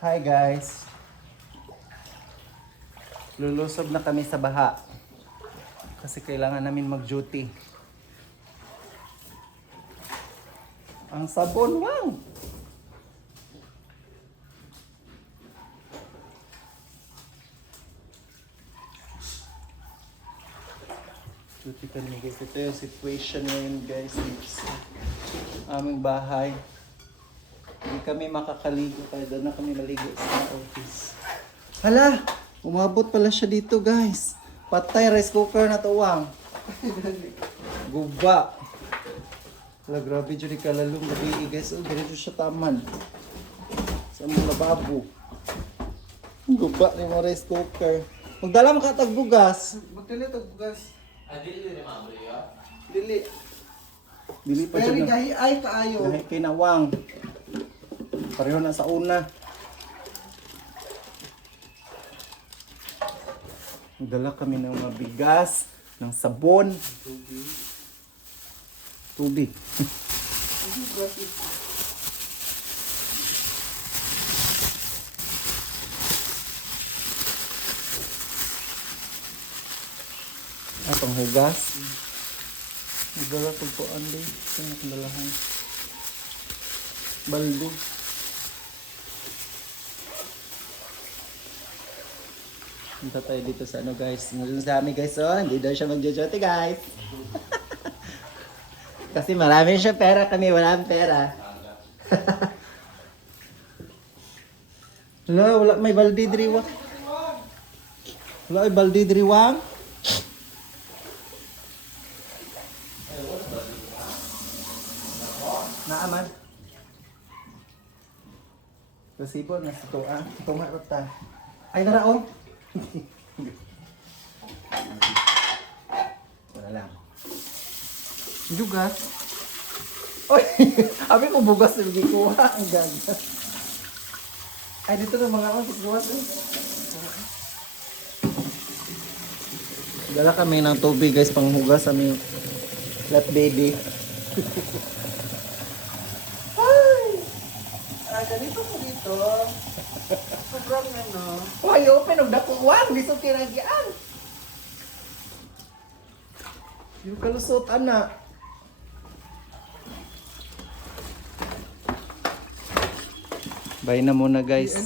Hi guys. Lulusob na kami sa baha. Kasi kailangan namin mag-duty. Ang sabon, wow! Duty kami guys. Ito yung situation ngayon guys. Sa aming bahay. Hindi kami makakaligo kaya doon na kami maligo sa office. Hala! Umabot pala siya dito guys. Patay rice cooker na tuwang. Guba. Hala, grabe dyan ikalalong gabi guys. Oh, ganito siya taman. Sa mga lababo. Guba ni mga rice cooker. Magdala mo ka tagbugas. Magdali ito bugas. Dili rin mga bro. Dili. Dili pa Pero siya na. gahi ay kaayo. Dahil kinawang. Pareho na sa una. Dala kami ng mga bigas, ng sabon, tubig. Ay, panghugas. Nagdala ko po andi. Saan akong dalahan? Baldo. Punta tayo dito sa ano guys. Ngayon sa amin guys, oh, hindi daw siya magjojote guys. Kasi marami siya pera, kami walang pera. Wala may balde driwang. Wala may balde driwang. Naaman. Kasi po, nasa tuwa. Tumarot ta. Ay, naraon. Wala lang. Bugas. Oy! Abi ko bugas na bigay kuha. Ang ganda. Ay, dito na mga akong bugas eh. Dala kami ng tubig guys, panghugas sa aming flat baby. Ganito mo dito. Sobrang ano. Ay, open og dakuan, biso kinagian. Yung kalusot ana. Bye na muna guys.